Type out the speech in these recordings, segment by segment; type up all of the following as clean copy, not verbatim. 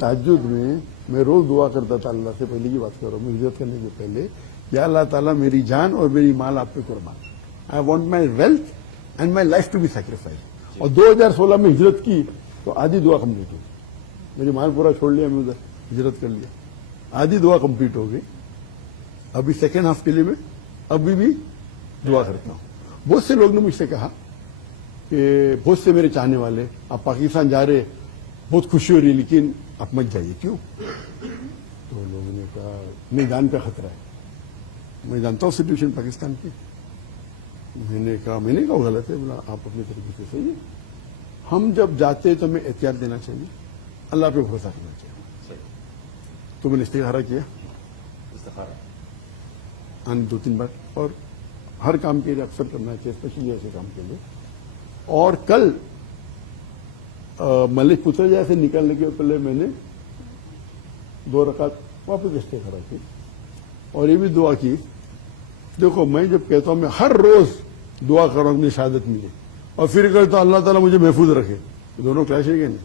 تہجد میں میں روز دعا کرتا تھا اللہ سے، پہلے کی بات کر رہا ہوں، میں ہجرت کرنے سے پہلے، یا اللہ تعالیٰ میری جان اور میری مال آپ پہ قربان، I want my wealth and my life to be sacrifice. اور 2016 میں ہجرت کی تو آدھی دعا کمپلیٹ ہوئی، میری مال پورا چھوڑ لیا، میں ادھر ہجرت کر لیا، آدھی دعا کمپلیٹ ہو گئی. ابھی سیکنڈ ہاف کے لیے میں ابھی بھی دعا کرتا ہوں. بہت سے لوگ نے مجھ سے کہا کہ بہت سے میرے چاہنے والے، آپ پاکستان جا رہے، بہت خوشی ہو رہی لیکن آپ مت جائیے، کیوں؟ تو لوگوں نے کہا نہیں، جان کا خطرہ ہے. میں جانتا ہوں سچویشن پاکستان کی. میں نے کہا غلط ہے. بولا آپ اپنے طریقے سے صحیح ہے. ہم جب جاتے ہیں تو ہمیں احتیاط دینا چاہیے، اللہ پہ بھروسہ کرنا چاہیے. تو میں نے استخارہ کیا دو تین بار، اور ہر کام کے لیے اکثر کرنا چاہیے، اسپیشلی ایسے کام کے لیے. اور کل ملک پترجا سے نکلنے کے پہلے میں نے 2 رکعت واپس استخارہ کی اور یہ بھی دعا کی. دیکھو میں جب کہتا ہوں میں ہر روز دعا کر رہا ہوں اپنی شہادت ملے، اور پھر کہتا ہوں اللہ تعالیٰ مجھے محفوظ رکھے، دونوں کلیش ہے کہ نہیں؟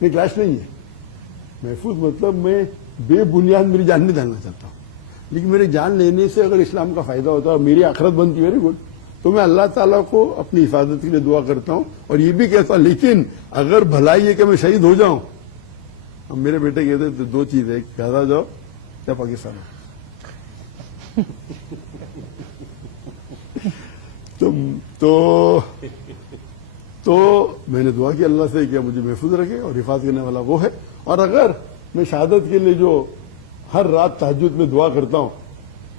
کلیش نہیں ہے. محفوظ مطلب میں بے بنیاد میری جان نہیں ڈالنا چاہتا ہوں، لیکن میری جان لینے سے اگر اسلام کا فائدہ ہوتا ہے اور میری آخرت بنتی ہے، ویری گڈ. تو میں اللہ تعالیٰ کو اپنی حفاظت کے لیے دعا کرتا ہوں، اور یہ بھی کہتا ہوں لیکن اگر بھلائی ہے کہ میں شہید ہو جاؤں. اب میرے بیٹے کہتے ہیں 2 چیزیں، ایک پیدا جاؤ یا پاکستان. تو میں نے دعا کی اللہ سے کہ مجھے محفوظ رکھے، اور حفاظت کرنے والا وہ ہے. اور اگر میں شہادت کے لیے جو ہر رات تہجد میں دعا کرتا ہوں،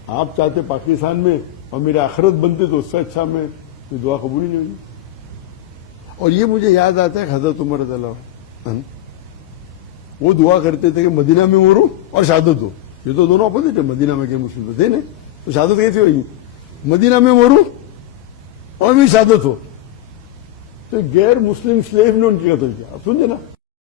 آپ چاہتے پاکستان میں اور میرے آخرت بنتے تو اس سے اچھا میں دعا قبول ہی نہیں ہوگی. اور یہ مجھے یاد آتا ہے کہ حضرت عمر رضی اللہ عنہ وہ دعا کرتے تھے کہ مدینہ میں مروں اور شہادت ہو. یہ تو دونوں اپوزٹ ہے، مدینہ میں کہ مسلم تھے نا، تو شہادت کیسی ہوئی؟ مدینہ میں مروں اور بھی شہادت ہو. تو غیر مسلم سلیو نے ان کی قتل کیا. آپ سمجھے نا.